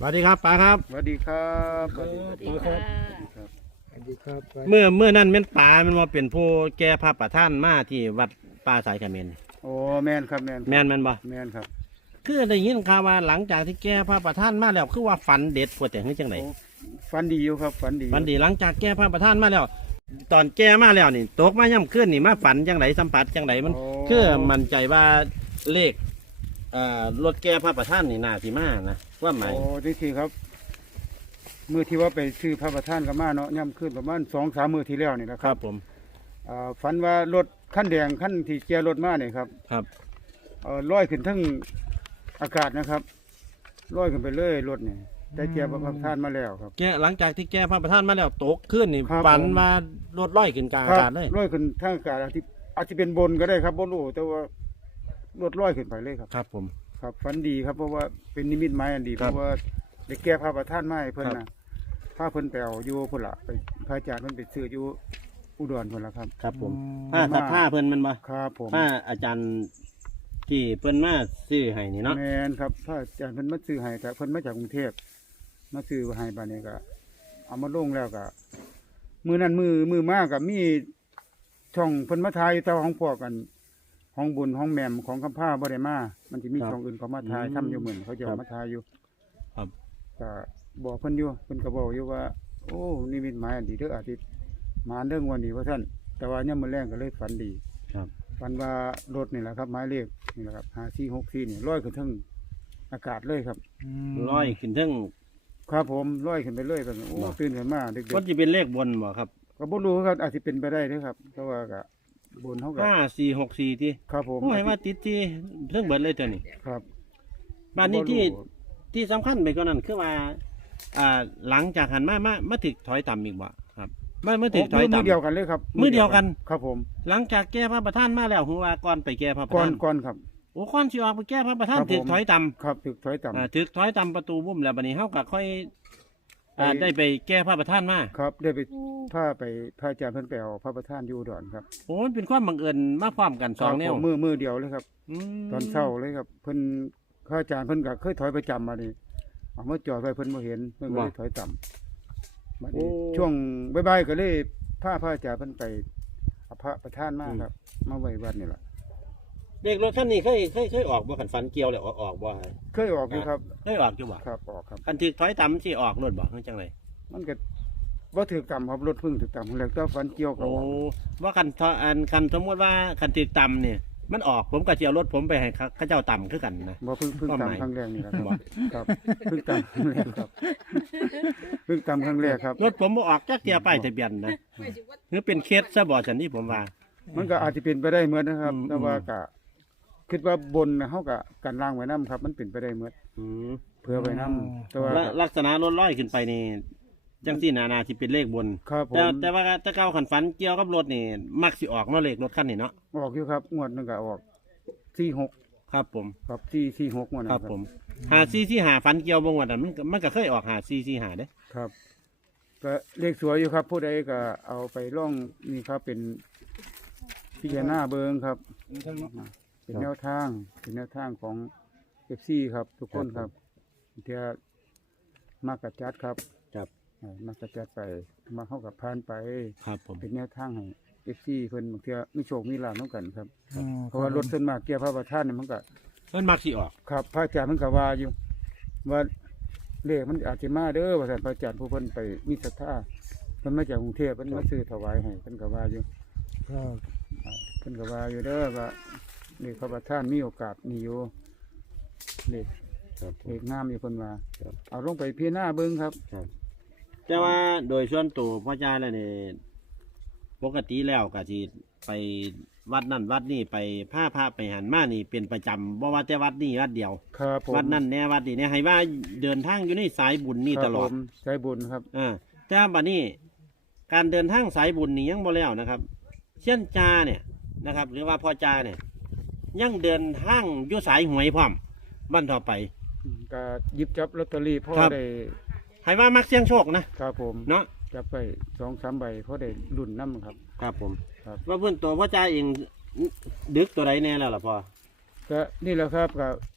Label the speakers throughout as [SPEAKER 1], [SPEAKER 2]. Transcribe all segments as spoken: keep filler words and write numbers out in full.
[SPEAKER 1] วัสดีครับป้าครับ
[SPEAKER 2] สวัสดีครับสวัสดี
[SPEAKER 3] สวัสดีค่ะ
[SPEAKER 2] ครับสวัสดีครับ
[SPEAKER 1] เมื่อเมื่อนั้นแม่นป้ามันว่าเป็นผู้แก้พระประธานมาที่วัดป่าสายเขมร
[SPEAKER 2] โอ้แม่นครับแม่น
[SPEAKER 1] แม่นแม่นบ่
[SPEAKER 2] แม่นครับ
[SPEAKER 1] คือได้ยินข่าวว่าหลังจากที่แก้พระประธานมาแล้วคือว่าฝันเด็ดปวดแต่เฮ้ยจังได
[SPEAKER 2] โอ้ฝันดีอยู่ครับฝันดี
[SPEAKER 1] ฝันดีหลังจากแก้พระประธานมาแล้ว ตอนแก้มาแล้วนี่ตกมาย่ำขึ้นนี่มาฝันจังไดสัมผัสจังไดมัน
[SPEAKER 2] โอ้
[SPEAKER 1] คือมั่นใจว่าเลขเอ่อรถแก้พระประธานนี่น่าสิมานะว่าหมาย
[SPEAKER 2] โอ้ดีทีครับมือที่ว่าไปซื้อพระประธานกับมาเนาะย่ำขึ้นประมาณสองสามมือที่แล้วนี่นะ
[SPEAKER 1] ค
[SPEAKER 2] ค
[SPEAKER 1] รั
[SPEAKER 2] รั
[SPEAKER 1] บบ ผม
[SPEAKER 2] อ่าฝันว่ารถขั้นแดงขั้นที่เกียร์รถมาเนี่ยครับ
[SPEAKER 1] ครับ
[SPEAKER 2] เอ่อลอยขึ้นทั้งอากาศนะครับลอยขึ้นไปเลยรถเนี่ยได้เกียร์พระประธานมาแล้วครับ
[SPEAKER 1] แก้หลังจากที่แก้พระประธานมาแล้วตกขึ้นนี่
[SPEAKER 2] ครับ
[SPEAKER 1] ฝัน
[SPEAKER 2] ผม
[SPEAKER 1] ว่ารถลอยขึ้นกลางอา
[SPEAKER 2] ครั
[SPEAKER 1] กาศเลย
[SPEAKER 2] ลอยขึ้นทั้งอากาศอาจจะอาจจะเป็นบนก็ได้ครับบนโอ้แต่ว่ารถลอยขึ้นไปเลยครับ
[SPEAKER 1] ครับผม
[SPEAKER 2] ครับฝันดีครับเพราะว่าเป็นนิมิตหมายอันดี
[SPEAKER 1] ค
[SPEAKER 2] เพ
[SPEAKER 1] รับ
[SPEAKER 2] ราะว่าได้แก้พระประธานมาให้เพิ่น
[SPEAKER 1] ครับ
[SPEAKER 2] นะพาเพิ่นไปเอาอยู่พุ่นละไปพระอาจารย์เพิ่นไปซื้ออยู่อุดรพุ่นละครับ
[SPEAKER 1] ครับผม
[SPEAKER 2] อืม
[SPEAKER 1] ผ้าสัผ้าเพิ่นมันบ่
[SPEAKER 2] ครับผม
[SPEAKER 1] ผ้าอาจารย์ที่เพิ่นมาซื้อให้นี่เนาะ
[SPEAKER 2] แมนครับพระอาจารย์เพิ่นมาซื้อให้แต่เพิ่นมาจากกรุงเทพมาซื้อให้บัดนี้ก็เอามาลงแล้วก็มือนั้นมือมือมากกับมีช่องเพิ่นมาถ่ายแต่ของพวกกันห้องบุญห้องแหม่มของคำผ้าบ่ได้มามันสิมีช่องอื่นเขามาถ่ายทำอยู่เหมือนเขาจะเอามาถ่ายอยู่
[SPEAKER 1] ครับ
[SPEAKER 2] ก็บอกเพิ่นอยู่เพิ่นก็บอกอยู่ว่า โอ้นี่มิตหมายอันดีเด้ออาทิตย์มาเรื่องวันนี้ว่าท่านแต่ว่าเนี่ยามมื้อแรงก็เลยฝันดี
[SPEAKER 1] ครับ
[SPEAKER 2] ฝันว่ารถนี่แหละครับหมายเลขนี่แหละครับห้าสี่หกสี่นี่ลอยขึ้นทั้งอากาศเลยครับ
[SPEAKER 1] ลอยขึ้นถึง
[SPEAKER 2] ครับผมลอยขึ้นไปเลยแบบโอ้
[SPEAKER 1] บ่
[SPEAKER 2] ตื่นขึ้นมาเด็ก
[SPEAKER 1] ก็จะเป็นเลขบนบ่ครับ
[SPEAKER 2] ๆก็บ่รู้ครับอาจจะเป็นไปได้เด้อครับเพราะว่าก็บนเฮาก็
[SPEAKER 1] ห้าสี่หกสี่ที่
[SPEAKER 2] ครับผม
[SPEAKER 1] โอ้ยว่าติดที่เรื่องเบิดเลยตัวนี้
[SPEAKER 2] ครับ
[SPEAKER 1] บ้านนี้ที่
[SPEAKER 2] บ่รู้
[SPEAKER 1] ที่สำคัญไปกว่านั้นคือว่า อ่าหลังจากหันมามามาถึกถอยต่ำอีกบ่ครับมามาถึกถอย
[SPEAKER 2] มือ
[SPEAKER 1] ต่ำ
[SPEAKER 2] เดียวกันเลยครับ
[SPEAKER 1] มือเดียวกัน
[SPEAKER 2] ครับผม
[SPEAKER 1] หลังจากแก้พระประธานมาแล้วคือว่าก่อนไปแก้พระประ
[SPEAKER 2] ก่อน
[SPEAKER 1] ธาน
[SPEAKER 2] ก่อนครับ
[SPEAKER 1] โอ้ก่อนสิออกไปแก้พระประธาน
[SPEAKER 2] ครับผม
[SPEAKER 1] ถึกถอยต่ำ
[SPEAKER 2] ครับถึกถอยต่ำ
[SPEAKER 1] อ่าถึกถอยต่ำประตูบุ้มแล้วบัดนี้เฮาก็ค่อยอ่า
[SPEAKER 2] ไป
[SPEAKER 1] ได้ไปแก้พระประธานมา
[SPEAKER 2] ครับได้ไปพาไปพระอาจารย์เพิ่นไปเอาพระประธานอยู่อุดรครับ
[SPEAKER 1] โอ้มันเป็นความบังเอิญมาพร้อมกันสองแน
[SPEAKER 2] คว รับผมมือมือเดียวเลยครับ
[SPEAKER 1] ม
[SPEAKER 2] ตอนเช้าเลยครับเพิ่นพระอาจารย์เพิ่นก็เคยถอยประจำมาดิเอามาจอดไว้เพิ่นบ่เห็นเพิ่นก็เลยถอยต่ำบัดนี้ช่วงบ่ายๆก็เลยพาพระอาจารย์เพิ่นไปเอาพระประธานมาครับ มาไว้วัดนี่ล่ะ
[SPEAKER 1] เด็กรถคันนี้เคยเคยเคยออกบ่คันฟันเกี่ยวแล้วออกออกบ่
[SPEAKER 2] เคยออกอยู่ครับ
[SPEAKER 1] เคยออกอยู่บ่
[SPEAKER 2] ครับออกครับ
[SPEAKER 1] คันถึกถอยต่ำสิออกรถบ่คือจังได
[SPEAKER 2] มันก็บ่ถือต่ำครับรถเพิ่งถือต่ำแล้วก็ฟันเกี่ยวกับ
[SPEAKER 1] โอ้ว่าคันทออันคันสมมติว่าคันถึกต่ำเนี่ยมันออกผมก็สิเอารถผมไปให้เขาเขาเจ้าต่ำคือกันนะ
[SPEAKER 2] บ่เพิ่งเพิ่ง
[SPEAKER 1] ความหมาย
[SPEAKER 2] ต่ำครั้งแรกนี่แหละครับ
[SPEAKER 1] บ่
[SPEAKER 2] ครับเพิ่งต่ำครั้งแรกครับเพิ่งต่ำครั้งแรกครับ
[SPEAKER 1] รถผมบ่ออกจักเทียป้ายทะเบียนนะหรือเป็นเคสซะบ่ซั่นนี่ผมว่า
[SPEAKER 2] มันก็อาจจะเป็นไปได้เหมือนนะครับ
[SPEAKER 1] อืม
[SPEAKER 2] แต่ว่าก็คิดว่าบนน่ะเฮาก็กันล่างไว้นํครับ มันเป็นไปได้เหมือน
[SPEAKER 1] อืม
[SPEAKER 2] เพื่อไว้นํแต่ว่า
[SPEAKER 1] แล้วลักษณะรถลอยขึ้นไปนี่จังซี่นานาสิเป็นเลขบน
[SPEAKER 2] ครับผ
[SPEAKER 1] แต่
[SPEAKER 2] ม
[SPEAKER 1] แต่ว่าถ้าเก้าคันฝันเกี่ยวกับรถนี่มักสิออกเนาะเลขรถคันนี้เนาะ
[SPEAKER 2] ออกอยู่ครับงวดหนึงก็ออกสี่หก
[SPEAKER 1] ครับผม
[SPEAKER 2] ครับสี่สี่หกงวด
[SPEAKER 1] ค
[SPEAKER 2] นะ
[SPEAKER 1] รับผมหาซีซีหาฝันเกี่ยวบ่งว่านั้นมันก็มันก็เคยออกหาซีซีหาเด้
[SPEAKER 2] ครับ ก็เลขสวยอยู่ครับ ผู้ใดก็เอาไปล่องนี่ครับเป็นพิจารณาเบิงครับเป็นแนวทางเป็นแนวทางของเอฟซีครับ ทุกคนครับเที่มากกระจัดครับ
[SPEAKER 1] ครับ
[SPEAKER 2] อ่ามากกระจัดไปมาเข้ากับพานไป
[SPEAKER 1] ครับผม
[SPEAKER 2] เป็นแนวทางให้เอฟซีเพิ่นบางเทีมีโชคมีลาภน้องกันครับ เพราะว่ารถส่วนมากเกียร์พระประธานเนี่ยมันก็
[SPEAKER 1] มันมักสิออก
[SPEAKER 2] ครับพระอาจารย์มันก็ว่าอยู่ ว่าเลขมันอาจจะมาเด้อว่าท่านพระอาจารย์ผู้เพิ่นไปมีศรัทธาเพิ่นมาจากกรุงเทพเพิ่นมาซื้อถวายให้เพิ่นก็ว่าอยู่อ่าเพิ่นก็ว่าอยู่เด้อว่าเลขพระประธานมีโอกาสมีอยู่เลข
[SPEAKER 1] ครับผ
[SPEAKER 2] เล
[SPEAKER 1] ม
[SPEAKER 2] ขงามอยู่เพิ่นว่า
[SPEAKER 1] ครับ
[SPEAKER 2] เอาลงไปพิจารณาเบิ่งครับ
[SPEAKER 1] แต่ว่าโดยส่วนตัวพ่อจ้าแล้วเนี่ยปกติแล้วก็สิไปวัดนั่นวัดนี่ไปผ้าพระไปหันมานี่เป็นประจำบ่ว่าแต่วัดนี่วัดเดียว
[SPEAKER 2] ครับผม
[SPEAKER 1] วัดนั่นแน่วัดนี่เนี่ยให้ว่าเดินทางอยู่ในสายบุญนี่ตลอด
[SPEAKER 2] ครับผมใจบุญครับ
[SPEAKER 1] อ่าแต่บัดนี้การเดินทางสายบุญนี่ยังบ่แล้วนะครับเช่นจาเนี่ยนะครับ หรือว่าพ่อจาเนี่ยยังเดินทางอยู่สายหวยพร้อมบ้านต่อไป
[SPEAKER 2] ก็หยิบจับลอตเตอรี่พ่อ
[SPEAKER 1] ครับ
[SPEAKER 2] ได้
[SPEAKER 1] ให้ว่ามักเสี่ยงโชคนะครับ
[SPEAKER 2] ผม
[SPEAKER 1] เนาะ
[SPEAKER 2] จับไปสองสามใบพ่อได้รุ่นน้ำครับ
[SPEAKER 1] ครับผม
[SPEAKER 2] ครับ
[SPEAKER 1] ว่าเพื่อนตัวพ่อจ้าเองดึกตัวใดแน่แล้วล่ะพ่อ
[SPEAKER 2] ก็นี่แหละครับก็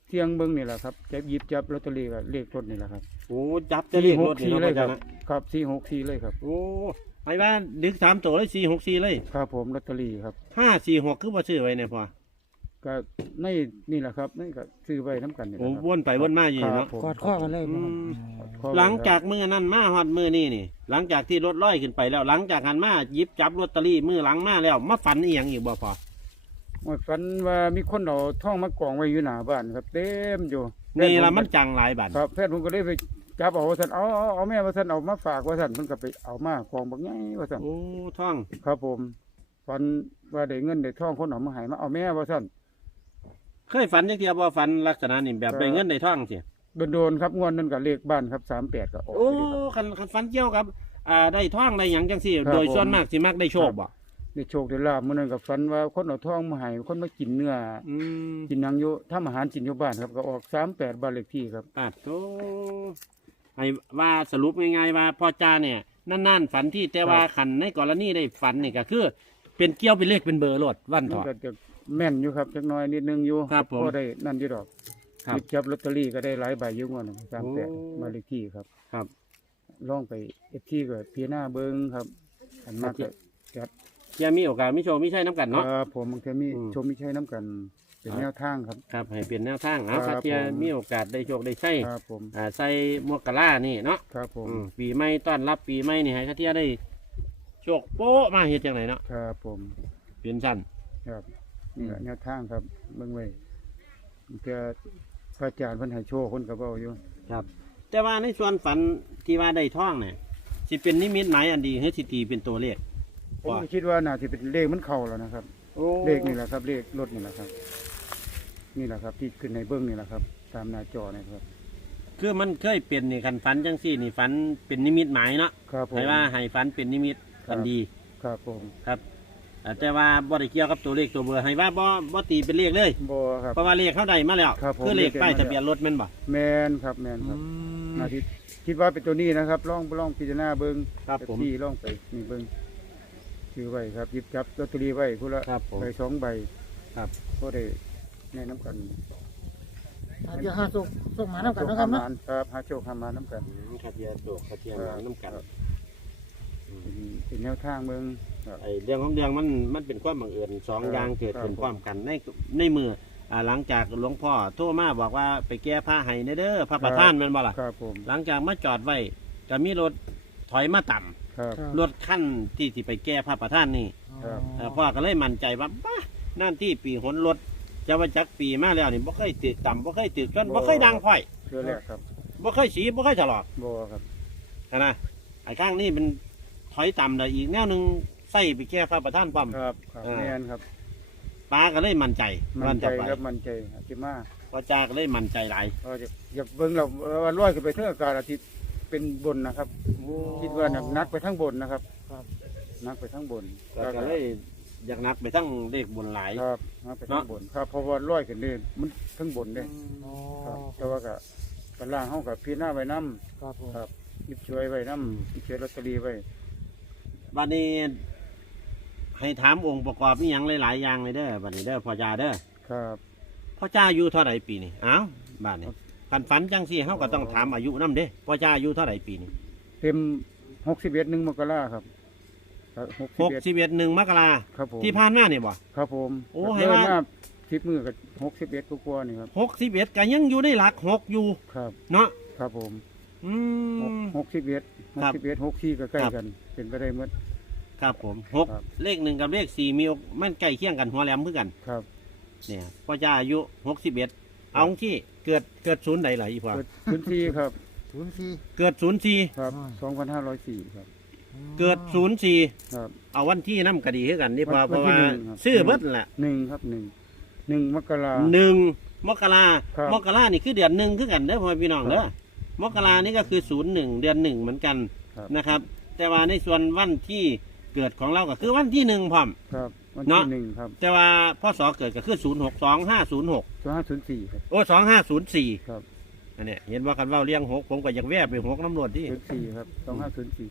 [SPEAKER 2] เที่ยงเบิ่งนี่แหละครับจะหยิบจับลอตเตอรี่กับเลขรถนี่แหละครับ
[SPEAKER 1] โอ้จับจะเรียกรถนี่
[SPEAKER 2] สี่
[SPEAKER 1] เนาะ
[SPEAKER 2] เล
[SPEAKER 1] พ่อย
[SPEAKER 2] ค
[SPEAKER 1] จ้า
[SPEAKER 2] รับ
[SPEAKER 1] นะครับ
[SPEAKER 2] สี่หกสี่เลยครับ
[SPEAKER 1] โอ้ไอ้ว่าดึกสามตัวเลยสี่หกสี่เลย
[SPEAKER 2] ครับผมลอตเตอรี่ครับ
[SPEAKER 1] ห้าสี่หกคือบ่ซื้อไว้เนี่ยพ่อ
[SPEAKER 2] ก็ในนี่แหละครับนี่ก็ซื้อไว้น้ำกันนี่แห
[SPEAKER 1] โอ้
[SPEAKER 2] ละครับ
[SPEAKER 1] วนไปวนมาอยู่
[SPEAKER 2] ครั
[SPEAKER 1] เนาะ
[SPEAKER 2] บผม
[SPEAKER 3] กอดข้อกันเลย
[SPEAKER 1] อืม
[SPEAKER 2] ขอไว้
[SPEAKER 1] หลังจากมือนั้นมาฮอดมือนี่นี่ หลังจากที่รถร้อยขึ้นไปแล้ว หลังจากหันมาหยิบจับลอตเตอรี่มือหลังมาแล้วมาฝันอีหยังอีกบ่พ่อ
[SPEAKER 2] ว่าฝันว่ามีคนเอาท่องมากองไว้อยู่หน้าบ้านครับ เต็มอยู่
[SPEAKER 1] นี่ละมันจังหลายบัด
[SPEAKER 2] ครับแพทย์ผมก็เลยไปจับเอาว่าท่านเอาเอาเอาแม่ว่าท่านเอามาฝากว่าท่านเพิ่นก็ไปเอามากองบักใหญ่ว่าท่าน
[SPEAKER 1] โอ้ท่อง
[SPEAKER 2] ครับผมฝันว่าได้เงินได้ทองคนเอามาให้มาเอาแม่ว่าท่าน
[SPEAKER 1] เคยฝันจักเทียบ่ฝันลักษณะนี่แบบได้เงินได้ท่องสิ
[SPEAKER 2] โดนๆครับงวดนั้นก็เลขบ้านครับสามแปดก็ออก
[SPEAKER 1] โอ้
[SPEAKER 2] ไปเลยครับ
[SPEAKER 1] คันคันฝันเกี่ยวกับอ่าได้ท่องได้หยังจังซี่
[SPEAKER 2] ครับ
[SPEAKER 1] โดยส่วน
[SPEAKER 2] ผม
[SPEAKER 1] มากสิมักได้โชคบ่
[SPEAKER 2] ได้โชคได้ลาบมื้อนั้นก็ฝันว่าคนเอาทองมาให้คนมากินเนื้อ
[SPEAKER 1] อืม
[SPEAKER 2] กินหนังอยู่ทำอาหารกินอยู่บ้านครับก็ออกสามแปดบ้านเลขที่ครับ
[SPEAKER 1] ปัดโตให้ว่าสรุปง่ายๆว่าพ่อจ้าเนี่ยนั่นๆฝันที่แต่ว่าขันในกรณีได้ฝันนี่ก็คือ เป็นเกี่ยวเป็นเลขเป็นเบอร์โลดวัน
[SPEAKER 2] มัน
[SPEAKER 1] เถอด
[SPEAKER 2] ก็จะแม่นอยู่ครับจักหน้อยนิดนึงอยู่
[SPEAKER 1] ครับผม
[SPEAKER 2] พอได้นั่นอยู่ดอก
[SPEAKER 1] ครับ
[SPEAKER 2] หยิบจับลอตเตอรี่ก็ได้หลายใบอยู่งวดสามแปด
[SPEAKER 1] โอ้
[SPEAKER 2] บ้านเลขที่ครับ
[SPEAKER 1] ครับ
[SPEAKER 2] ลองไปเอฟที่ก็พี่หน้าเบิ้งครับอันมากก็จัด
[SPEAKER 1] เที่ยมีโอกาสมีโชว์มีใช่น้ำกันเนาะ
[SPEAKER 2] ครับผมบางทีมี
[SPEAKER 1] อืม
[SPEAKER 2] ชมมิใช้น้ำกันเป็น
[SPEAKER 1] ครับ
[SPEAKER 2] แนวทางครับ
[SPEAKER 1] ครับให้เปลี่ยนแนวทางเอา
[SPEAKER 2] ค
[SPEAKER 1] ค
[SPEAKER 2] รั
[SPEAKER 1] รั
[SPEAKER 2] บบ
[SPEAKER 1] เที่ย
[SPEAKER 2] ผม
[SPEAKER 1] มีโอกาสได้โชคได้ใช่
[SPEAKER 2] ครับผม
[SPEAKER 1] อ่าใส่หมวกกะล่านี่เนาะ
[SPEAKER 2] ครับผม
[SPEAKER 1] อืมปีใหม่ต้อนรับปีใหม่นี่ให้เที่ยได้โชคโป๊ะมาเฮ็ดจังไหนเนาะ
[SPEAKER 2] ครับผม
[SPEAKER 1] เปลี่ยนชั้น
[SPEAKER 2] ครับ
[SPEAKER 1] อืม
[SPEAKER 2] นี่แหละแนวทางครับเบิ่งไว้เพื่อพระอาจารย์เพิ่นให้โชว์คนก็เว้าอยู่
[SPEAKER 1] ครับ แต่ว่าในส่วนฝันที่ว่าได้ท่องเนี่ยสิเป็นนิมิตหมายอันดีให้สิตีเป็นตัวเลข
[SPEAKER 2] ผม
[SPEAKER 1] ว่า
[SPEAKER 2] ก็คิดว่าน่าสิเป็นเลขมันเข้าแล้วนะครับ
[SPEAKER 1] โอ้
[SPEAKER 2] เลขนี่แหละครับ เลขรถนี่แหละครับ นี่แหละครับ ที่ขึ้นในเบื้องนี่แหละครับ ตามหน้าจอนี่ครับ
[SPEAKER 1] คือมันเคยเป็นนี่คันฝันจังซี่นี่ฝันเป็นนิมิตหมายเนาะ
[SPEAKER 2] ครับผม
[SPEAKER 1] ให้ว่าให้ฝันเป็นนิมิตอันดี
[SPEAKER 2] ครับผม
[SPEAKER 1] ครับอ่าแต่ว่าบ่ได้เกี่ยวกับตัวเลขตัวเบอร์ให้ว่าบ่บ่ตีเป็นเลขเลย
[SPEAKER 2] บ่ครับ
[SPEAKER 1] เพราะว่าเลขเข้าได้มาแล้ว
[SPEAKER 2] ครับผม
[SPEAKER 1] คือเลขป้าย
[SPEAKER 2] เลขได้มาแล้ว
[SPEAKER 1] ทะเบียนรถแม่นบ่
[SPEAKER 2] แมนครับแมนครับ
[SPEAKER 1] อืม
[SPEAKER 2] นาทีคิดว่าเป็นตัวนี้นะครับลองลองพิจารณาเบิ้ง
[SPEAKER 1] ครับผม
[SPEAKER 2] ที่ลองไปนี่เบิ้งซื้อไว้ครับหยิบจับลอตเตอรี่ไว้ผู้ละ
[SPEAKER 1] ครับผม
[SPEAKER 2] ใบสองใบ
[SPEAKER 1] ครับ
[SPEAKER 2] ก็ได้แนะน้ำกัน
[SPEAKER 3] เดี๋ยวหาส่งส่งมาน้ำกันนะครับ
[SPEAKER 2] หา
[SPEAKER 3] เนาะ
[SPEAKER 2] โชคหามานครับหาโชคหามาน้ำกัน
[SPEAKER 1] อืมทะเบียนตัวทะเบียนหลังน้ำกัน
[SPEAKER 2] ครับ
[SPEAKER 1] อืม
[SPEAKER 2] เป็นเป็นแนวทางเบิ้งครับ
[SPEAKER 1] ไอ้เรื่องของเรื่องมันมันเป็นความบังเอิญสอง
[SPEAKER 2] ครับ
[SPEAKER 1] อย่างเกิดขึ้น
[SPEAKER 2] ครับ
[SPEAKER 1] พร้อมกันในในมืออ่าหลังจากหลวงพ่อโทรมาบอกว่าไปแก้ผ้าให้ในเด้อพระประธานแม่นบ่ล่ะ
[SPEAKER 2] ครับผม
[SPEAKER 1] หลังจากมาจอดไว้ก็มีรถถอยมาต่ำ
[SPEAKER 2] ครับ
[SPEAKER 1] รถขั้นที่ที่ไปแก้พระประธานนี่
[SPEAKER 2] ครับ
[SPEAKER 1] เอ่อพ่อก็เลยมั่นใจว่าบ้านั่นที่ปีหนรถจะว่าจักปีมาแล้วนี่บ่เคยตึกต่ำบ่เคยตึกจนบ่เคยดังไฟ
[SPEAKER 2] เชื่อแรกครับ
[SPEAKER 1] บ่เคยสีบ่เคยถลอก
[SPEAKER 2] บ่ครับ
[SPEAKER 1] นะนะไอ้ข้างนี้มันถอยต่ำได้อีกแนวหนึงใส่ไปแก้พระประธานปั๊ม
[SPEAKER 2] ครับครับ
[SPEAKER 1] อ่า
[SPEAKER 2] แมนครับ
[SPEAKER 1] ป้าก็เลยมั่นใจ
[SPEAKER 2] มั่นใจ
[SPEAKER 1] ว่าจะไป
[SPEAKER 2] ครับมั่นใจครับที่มา
[SPEAKER 1] พ่อจ้าก็เลยมั่นใจหลาย
[SPEAKER 2] ก็จะอย่าเบิ้งเราว่าลอยขึ้นไปเท่าอากาศอาทิตย์เป็นบนนะครับ คิดว่านักนักไปทั้งบนนะครับ
[SPEAKER 3] ครับ
[SPEAKER 2] นักไปทั้งบน
[SPEAKER 1] ก็ก็เลยอยากนักไปทั้งเลขบนหลาย
[SPEAKER 2] ครับนักไปทั้งบนครับเพราะว่าลอยขึ้นนี่มันทั้งบนเด้
[SPEAKER 3] อ๋อ
[SPEAKER 2] ครับแต่ว่าก็กล่างเฮากับพี่หน้าไว้น้
[SPEAKER 3] ครับผม
[SPEAKER 2] ำครับหยิบช่วยไว้น้ำหยิบช่วยลอตเตอรี่ไว้
[SPEAKER 1] บัดนี้ ให้ถามองค์ประกอบมีหยังหลายๆอย่างเลยเด้อบัดนี้เด้อพ่อจ้าเด้อ
[SPEAKER 2] ครับ
[SPEAKER 1] พ่อจ้าอายุเท่าไหร่ปีนี้อ้าวบ้านนี้กันฝันจังสี่เฮาก็ต้องถามอายุนํเด้พ่อจ้าอายุเท่าไหร่ปีนี้
[SPEAKER 2] เต็มหกสิบเอ็ดหนึ่งมกราครับหกสิ
[SPEAKER 1] ห
[SPEAKER 2] บ
[SPEAKER 1] ก
[SPEAKER 2] เอ็ด
[SPEAKER 1] สิบเอ็ดหนึ่งมกรา
[SPEAKER 2] ครับผม
[SPEAKER 1] ที่ผ่านมาเนี่ยบ่
[SPEAKER 2] ครับผม
[SPEAKER 1] โอ้ให้ว่า
[SPEAKER 2] เลยมาทิศมือกับหกสิบเอ็ดกว่าๆนี่ครับ
[SPEAKER 1] หกสิบเอ็ดก็ยังอยู่ในหลักหกอยู่
[SPEAKER 2] ครับ
[SPEAKER 1] เนาะ
[SPEAKER 2] ครับผม
[SPEAKER 1] อืม
[SPEAKER 2] หกสิบเอ็ดห
[SPEAKER 1] ค
[SPEAKER 2] ก
[SPEAKER 1] รับ
[SPEAKER 2] สิบเอ็ดหกสี่ก็ใกล้
[SPEAKER 1] ครับ
[SPEAKER 2] กัน เป็นไปได้หมด
[SPEAKER 1] ครับผมหก
[SPEAKER 2] ครับ
[SPEAKER 1] เลขหนึ่งกับเลขสี่มีโอกมันใกล้เคียงกันหัวแหลมเพื่อกัน
[SPEAKER 2] ครับ
[SPEAKER 1] เนี่ยพ่อจ้าอายุหกสิบเอ็ดเอาที่เกิดเกิดศูนย์ใดหรออีพ่อ
[SPEAKER 2] เกิดพื้นที่ครับ
[SPEAKER 3] ศูนย์สี่
[SPEAKER 1] เกิดศูนย์สี่
[SPEAKER 2] ครับ
[SPEAKER 3] อ่า
[SPEAKER 2] สองพันห้าร้อยสี่ครับ
[SPEAKER 1] เกิดศูนย์สี่
[SPEAKER 2] ครับ
[SPEAKER 1] เอาวันที่น้ำกระดีให้กันนี่พอ
[SPEAKER 2] วัน
[SPEAKER 1] เพราะว่า
[SPEAKER 2] วันที่หนึ่งครับ
[SPEAKER 1] ซื้อเบิดแหละ
[SPEAKER 2] หนึ่งครับหนึ่งหนึ่งมกรา
[SPEAKER 1] หนึ่งมกรา
[SPEAKER 2] ครับ
[SPEAKER 1] มกรานี่คือเดือนหนึ่งคือกันเด้อพ่อพี่น้องเด้อมกรานี่ก็คือศูนย์หนึ่งเดือนหนึ่งเหมือนกัน
[SPEAKER 2] ครับ
[SPEAKER 1] นะครับ แต่ว่าในส่วนวันที่เกิดของเราก็คือวันที่หนึ่งพร้อม
[SPEAKER 2] ครับวัน
[SPEAKER 1] เนาะ
[SPEAKER 2] ที่หนึ่งครับ
[SPEAKER 1] แต่ว่าพ่อสอเกิดก็คือศูนย์หกสองห้าศูนย์หก
[SPEAKER 2] สองห้าศูนย์สี่ครับ
[SPEAKER 1] โอ้สองห้าศูนย์สี่
[SPEAKER 2] ครับ
[SPEAKER 1] อันเนี้ยเห็นว่ากันเว่าเลี้ยงหกผมก็อยากแวบไปหกน้ำรวจที่
[SPEAKER 2] ศูนย์สี่ครับสองห้าศูนย์สี่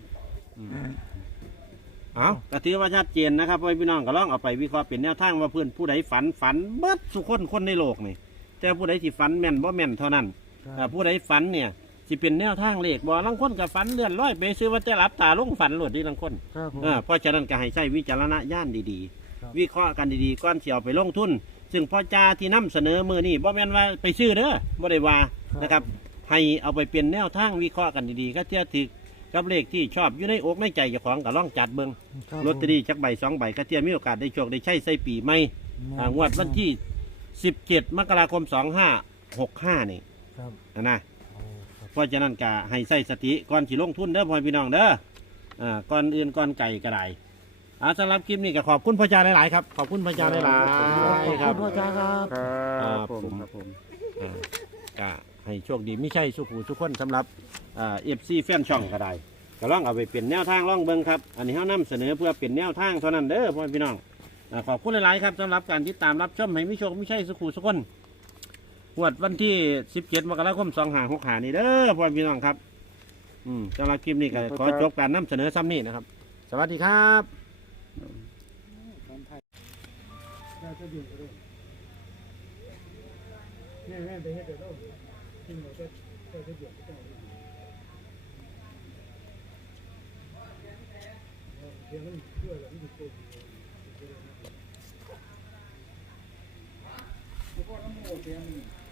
[SPEAKER 1] เอาก็ถือว่าชัดเจนนะครับพ่อพี่น้องก็ลองเอาไปวิเคราะห์เป็นแนวทางว่าเพื่อนผู้ใดฝันฝันเบิดสุคนคนในโลกนี่แต่ผู้ใดสิฝันแม่นบ่แม่นเท่านั้นอ่าผู้ใดฝันเนี่ยสิเป็นแนวทางเลขบ่ลางคนก็ฝันเลื่อนลอยไปซื้อว่าจะรับตาลงฝันโลดดีลางคน
[SPEAKER 3] ครับผม
[SPEAKER 1] เออเพราะฉะนั้นก็ให้ใช้วิจารณญาณดี
[SPEAKER 3] ครับ
[SPEAKER 1] ๆ วิเคราะห์กันดีๆก่อนสิเอาไปลงทุน ซึ่งพ่อจาที่นำเสนอมือนี่บ่แม่นว่าไปซื้อเด้อบ่ได้ว่านะครับ ให้เอาไปเป็นแนวทางวิเคราะห์กันดีๆก็เทียบถึกกับเลขที่ชอบอยู่ในอกในใจเจ้าของก็ลองจัดเบิ่ง
[SPEAKER 3] ครับ
[SPEAKER 1] ลอตเตอรี่จักใบสองใบก็เทียบมีโอกาสได้โชคได้ใช้ใส่ปีใหม่อ่างวดวันที่สิบเจ็ดมกราคมสองห้าหกห้านี่
[SPEAKER 3] ครับ
[SPEAKER 1] นะนะ
[SPEAKER 3] โอ้ครับ
[SPEAKER 1] เพราะฉะนั้นก็ให้ใส่สติก่อนสิลงทุนเด้อพ่อพี่น้องเด้ออ่าก่อนอื่นก่อนไก่ก็ได้อ่าสำหรับคลิปนี้ก็ขอบคุณพ่อจาหลายๆครับขอบคุณพ่อจาหลาย
[SPEAKER 3] ขอบ
[SPEAKER 1] ๆค
[SPEAKER 3] คุ
[SPEAKER 1] รับ
[SPEAKER 3] ณพ่อจ้าครับ
[SPEAKER 2] ครับผม
[SPEAKER 1] ผม
[SPEAKER 2] ครับผม
[SPEAKER 1] อ่าก็ให้โชคดีไม่ใช่สุขหูทุกคนสำหรับอ่าเอฟซีแฟนช่องก็ได้ก็ลองเอาไปเป็นแนวทางลองเบิ่งครับอันนี้เขานำเสนอเพื่อเป็นแนวทางเท่านั้นเด้อพ่อพี่น้องอ่าขอบคุณหลายๆครับสำหรับการติดตามรับชมให้มิโชคไม่ใช่สุขหูทุกคนงวดวันที่สิบเจ็ดมกราคมสองห้าหกห้านี่เด้อพ่อพี่น้องครับอืมสำหรับคลิปนี้ก็ขอจบการนำเสนอซ้ำนี้นะครับ สวัสดีครับ
[SPEAKER 3] เนี่ยแม่ไปเฮ็ดเดี๋ยวเราทิ้งเราจะจะเดือดจะเดี๋ยวมันเพื่ออะไรที่ถูกแล้วก็น้ำโมเตียง